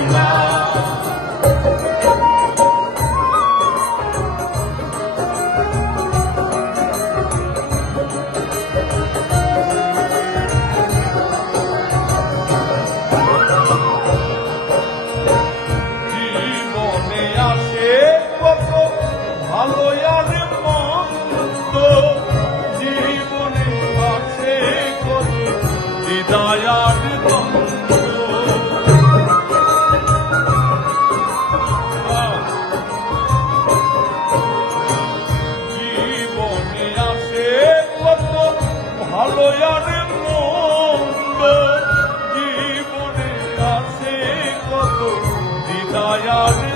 right now. 大呀。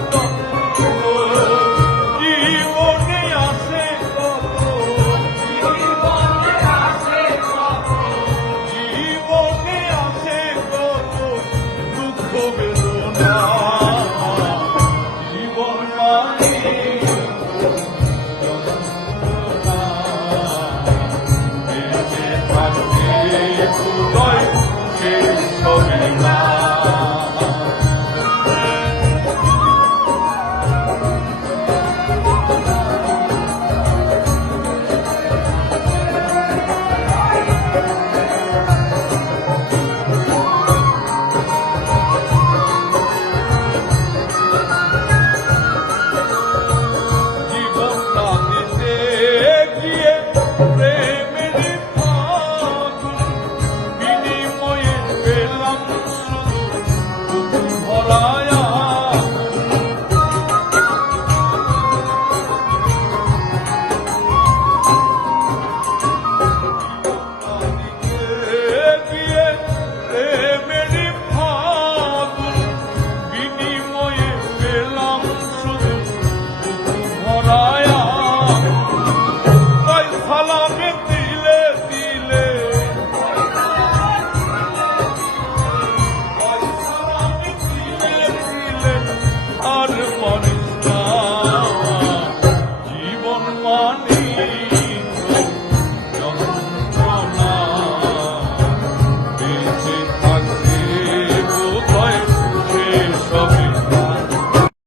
morning.